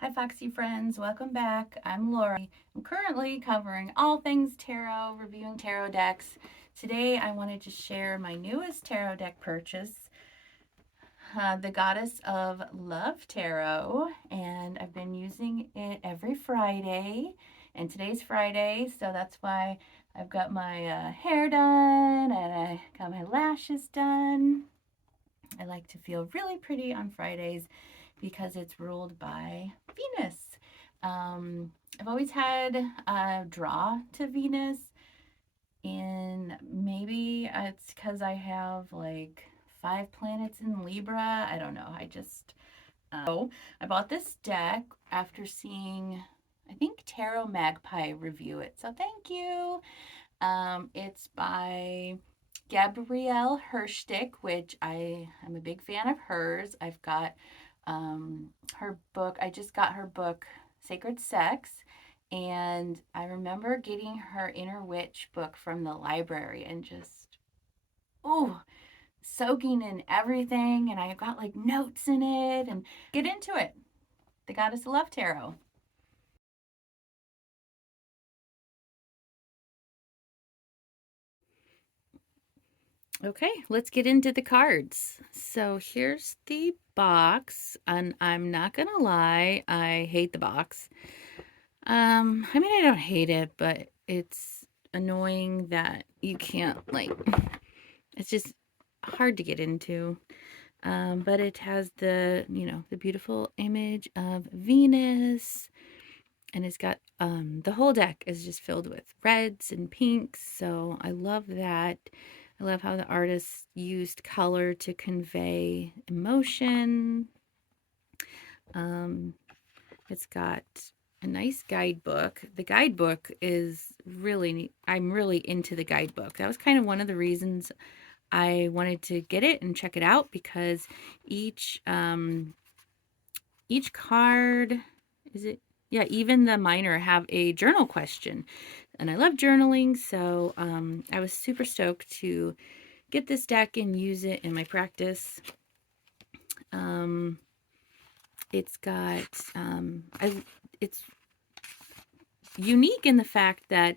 Hi Foxy friends, welcome back. I'm Lori. I'm currently covering all things tarot, reviewing tarot decks. Today I wanted to share my newest tarot deck purchase, the Goddess of Love Tarot, and I've been using it every Friday, and today's Friday, so that's why I've got my hair done and I got my lashes done. I like to feel really pretty on Fridays because it's ruled by Venus. I've always had a draw to Venus, and maybe it's because I have like 5 planets in Libra. I don't know. I bought this deck after seeing, I think, Tarot Magpie review it. So thank you. It's by Gabrielle Herstick, which I am a big fan of hers. I've got her book. I just got her book, Sacred Sex, and I remember getting her Inner Witch book from the library and just, ooh, soaking in everything. And I got like notes in it and get into it. The Goddess of Love Tarot. Okay, let's get into the cards. So here's the box, and I'm not gonna lie, I hate the box. I mean, I don't hate it, but it's annoying that you can't, like, it's just hard to get into. But it has the beautiful image of Venus, and it's got, the whole deck is just filled with reds and pinks, so I love that. I love how the artist used color to convey emotion. It's got a nice guidebook. The guidebook is really neat. I'm really into the guidebook. That was kind of one of the reasons I wanted to get it and check it out, because each card, is it, yeah, even the minor have a journal question, and I love journaling, so I was super stoked to get this deck and use it in my practice. It's got it's unique in the fact that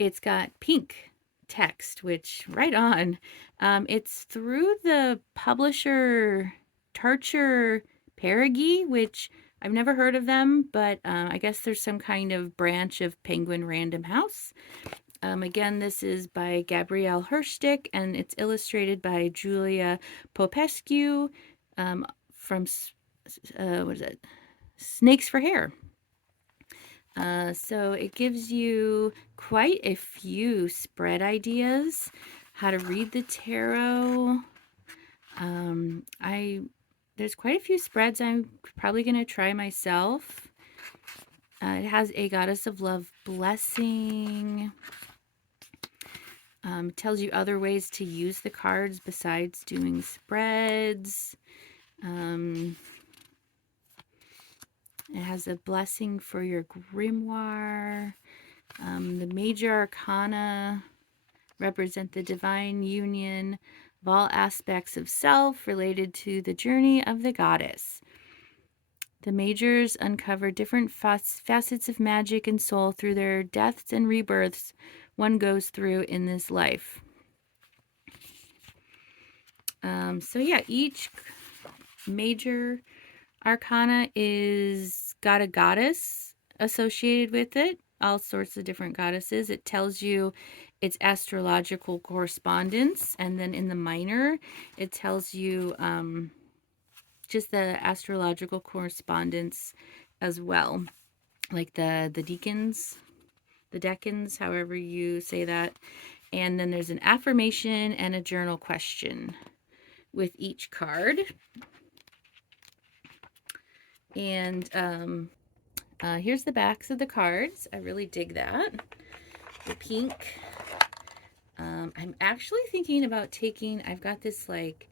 it's got pink text, which right on. It's through the publisher Tarcher Perigee, which I've never heard of them, but I guess there's some kind of branch of Penguin Random House. Again, this is by Gabriela Herstick, and it's illustrated by Julia Popescu, from what is it? Snakes for Hair. So it gives you quite a few spread ideas, how to read the tarot. There's quite a few spreads I'm probably going to try myself. It has a Goddess of Love blessing. It tells you other ways to use the cards besides doing spreads. It has a blessing for your grimoire. The major arcana represent the divine union of all aspects of self related to the journey of the goddess. The majors uncover different facets of magic and soul through their deaths and rebirths one goes through in this life. So yeah, each major arcana is got a goddess associated with it, all sorts of different goddesses. It tells you its astrological correspondence, and then in the minor, it tells you just the astrological correspondence as well, like the deacons, the decans, however you say that. And then there's an affirmation and a journal question with each card. And here's the backs of the cards. I really dig that. The pink. I'm actually thinking about taking, I've got this like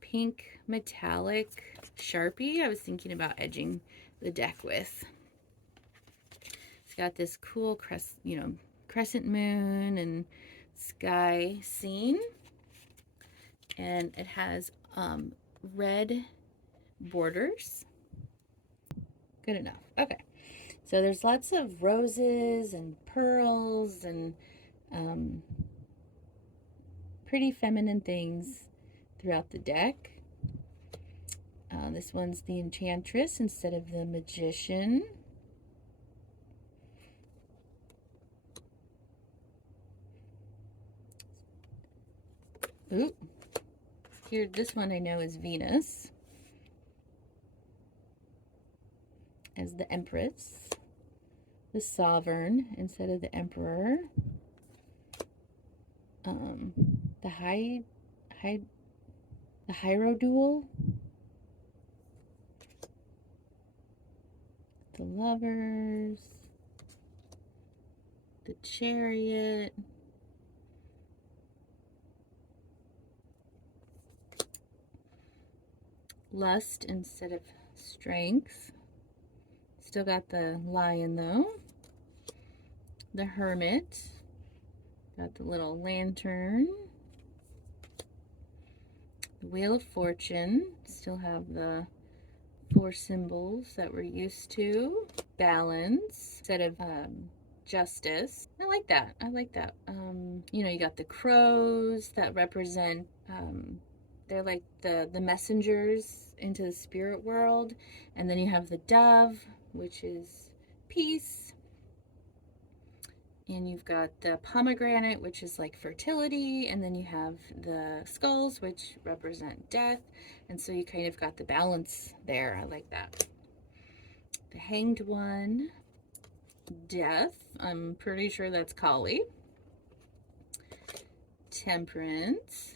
pink metallic Sharpie I was thinking about edging the deck with. It's got this cool crescent moon and sky scene. And it has red borders. good enough. Okay. So there's lots of roses and pearls and pretty feminine things throughout the deck. This one's the Enchantress instead of the Magician. Ooh. Here, this one I know is Venus as the Empress. The Sovereign instead of the Emperor. The Hierodual. The Lovers. The Chariot. Lust instead of Strength. Still got the Lion though. The Hermit. Got the little lantern. The Wheel of Fortune. Still have the 4 symbols that we're used to. Balance instead of Justice. I like that. I like that. You know, you got the crows that represent, they're like the messengers into the spirit world. And then you have the dove, which is peace. And you've got the pomegranate, which is like fertility. And then you have the skulls, which represent death. And so you kind of got the balance there. I like that. The Hanged One. Death. I'm pretty sure that's Kali. Temperance.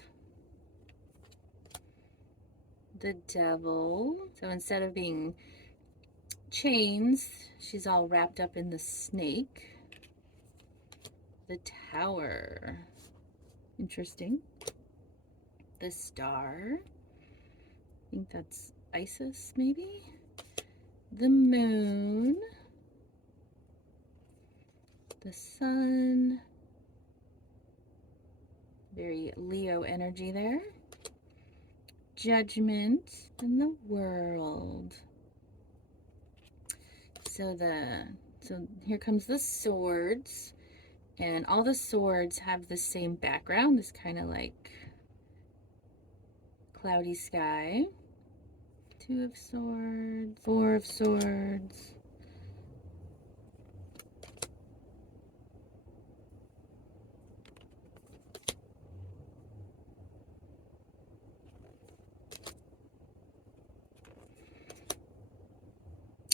The Devil. So instead of being chains, she's all wrapped up in the snake. The Tower. Interesting. The Star. I think that's Isis, maybe. The Moon. The Sun. Very Leo energy there. Judgment. And the World. So here comes the swords. And all the swords have the same background, this kind of like cloudy sky. 2 of Swords, 4 of Swords.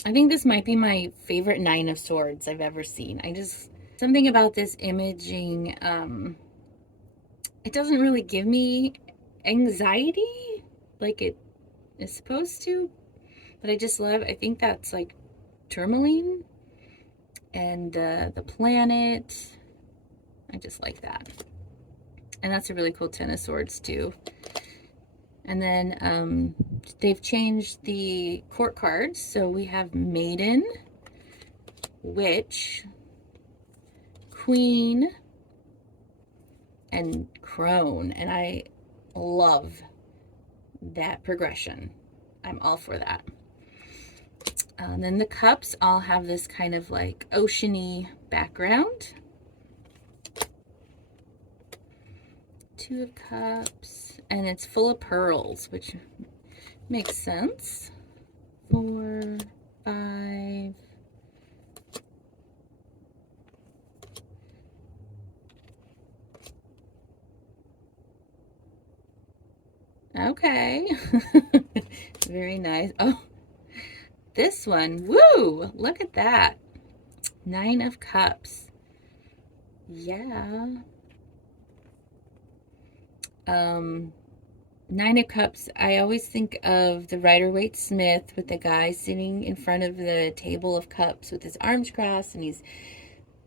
I think this might be my favorite 9 of Swords I've ever seen. Something about this imaging, it doesn't really give me anxiety like it is supposed to, but I think that's like tourmaline and the planet. I just like that. And that's a really cool 10 of Swords too. And then they've changed the court cards. So we have Maiden, Witch, Queen, and Crone. And I love that progression. I'm all for that. And then the cups all have this kind of like oceany background. 2 of Cups. And it's full of pearls, which makes sense. 4, 5. Okay. Very nice. Oh, this one. Woo! Look at that. 9 of Cups. Yeah. 9 of Cups, I always think of the Rider-Waite-Smith with the guy sitting in front of the table of cups with his arms crossed, and he's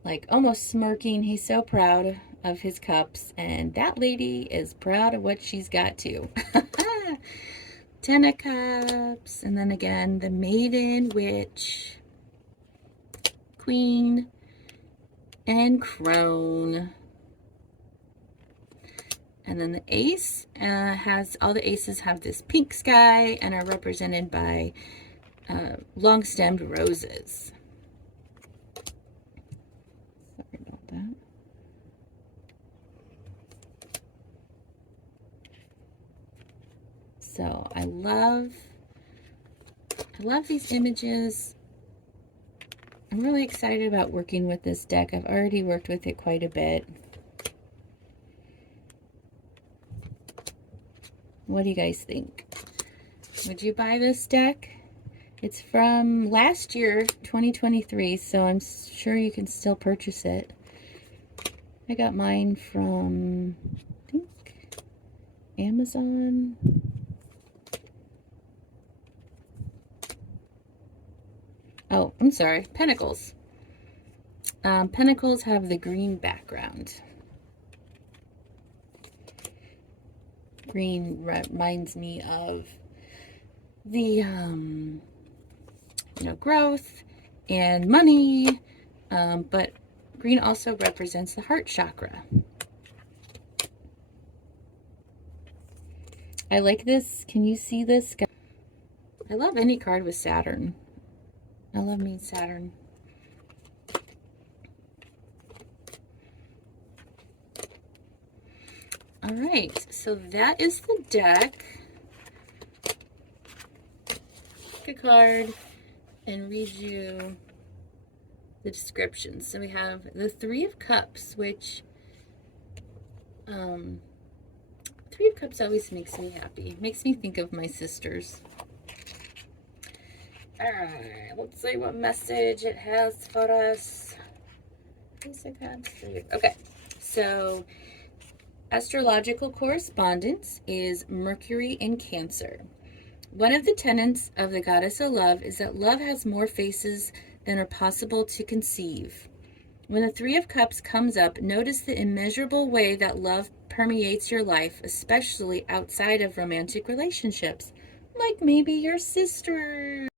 like almost smirking. He's so proud of his cups, and that lady is proud of what she's got too. 10 of Cups, and then again the Maiden, Witch, Queen, and Crone. And then the Ace has, all the aces have this pink sky and are represented by long-stemmed roses. Sorry about that. So I love these images. I'm really excited about working with this deck. I've already worked with it quite a bit. What do you guys think? Would you buy this deck? It's from last year, 2023, so I'm sure you can still purchase it. I got mine from, I think, Amazon. Oh, I'm sorry, Pentacles. Pentacles have the green background. Green reminds me of the, you know, growth and money, but green also represents the heart chakra. I like this. Can you see this? I love any card with Saturn. I love me Saturn. All right, so that is the deck. Pick a card and read you the description. So we have the Three of Cups, which Three of Cups always makes me happy. Makes me think of my sisters. All right, let's see what message it has for us. Okay, so astrological correspondence is Mercury in Cancer. One of the tenets of the goddess of love is that love has more faces than are possible to conceive. When the Three of Cups comes up, notice the immeasurable way that love permeates your life, especially outside of romantic relationships, like maybe your sister.